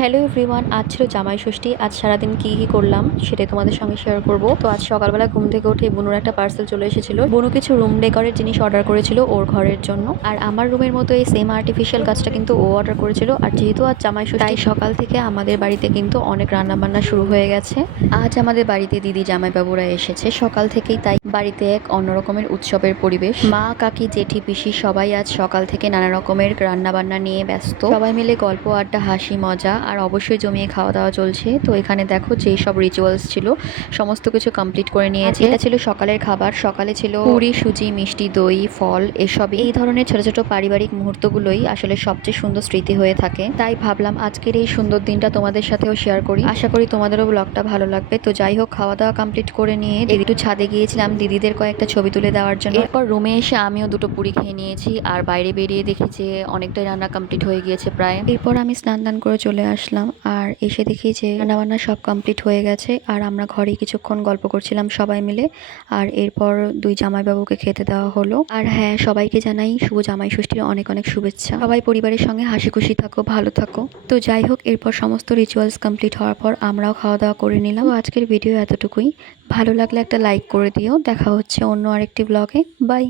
Hello everyone, আজ ছিল জামাই ষষ্ঠী। আজ সারাদিন কি করলাম সেটাই তোমাদের সঙ্গে শেয়ার করব। তো আজ সকালবেলা ঘুম থেকে উঠে বুনুর একটা পার্সেল চলে এসেছিল। বুনু কিছু রুম ডেকোরের জিনিস অর্ডার করেছিল ওর ঘরের জন্য, আর আমার রুমের মতো এই সেম আর্টিফিশিয়াল গাছটা কিন্তু ও অর্ডার করেছিল। আর যেহেতু আজ জামাই ষষ্ঠী, তাই সকাল থেকে আমাদের বাড়িতে কিন্তু অনেক রান্না বান্না শুরু হয়ে গেছে। আজ আমাদের বাড়িতে দিদি জামাইবাবুরা এসেছে সকাল থেকেই, তাই বাড়িতে এক অন্যরকমের উৎসবের পরিবেশ। মা, কাকি, জেঠি, পিসি সবাই আজ সকাল থেকে নানা রকমের রান্না বান্না নিয়ে ব্যস্ত। সবাই মিলে গল্প, আড্ডা, হাসি, মজা আর অবশ্যই জমিয়ে খাওয়া দাওয়া চলছে। তো এখানে দেখো যেই সব রিচুয়ালস ছিল সমস্ত কিছু কমপ্লিট করে নিয়েছে। এটা ছিল সকালের খাবার। সকালে ছিল পুরি, সুজি, মিষ্টি, দই, ফল, এসবই। এই ধরনের ছোট ছোট পারিবারিক মুহূর্তগুলোই আসলে সবচেয়ে সুন্দর স্মৃতি হয়ে থাকে। তাই ভাবলাম আজকের এই সুন্দর দিনটা তোমাদের সাথেও শেয়ার করি। আশা করি তোমাদেরও ব্লগটা ভালো লাগবে। তো যাই হোক, খাওয়া দাওয়া কমপ্লিট করে নিয়ে একটু ছাদে গিয়েছিলাম দিদিদের কয়েকটা ছবি তুলে দেওয়ার জন্য। এরপর রুমে এসে আমিও দুটো পুরি খেয়ে নিয়েছি, আর বাইরে বেরিয়ে দেখি যে অনেকটাই রান্না কমপ্লিট হয়ে গিয়েছে প্রায়। এরপর আমি স্নান দান করে চলে আসলাম, আর এসে দেখি যে রান্নাবান্না সব কমপ্লিট হয়ে গেছে। আর আমরা ঘরে কিছুক্ষণ গল্প করছিলাম সবাই মিলে। আর এরপর দুই জামাইবাবুকে খেতে দেওয়া হলো। আর হ্যাঁ, সবাইকে জানাই শুভ জামাই ষষ্ঠীর অনেক অনেক শুভেচ্ছা। সবাই পরিবারের সঙ্গে হাসি খুশি থাকো, ভালো থাকো। তো যাই হোক, এরপর সমস্ত রিচুয়ালস কমপ্লিট হওয়ার পর আমরাও খাওয়া দাওয়া করে নিলাম। তো আজকের ভিডিও এতটুকুই। ভালো লাগলে একটা লাইক করে দিও। দেখা হচ্ছে অন্য আরেকটি ব্লগে। বাই।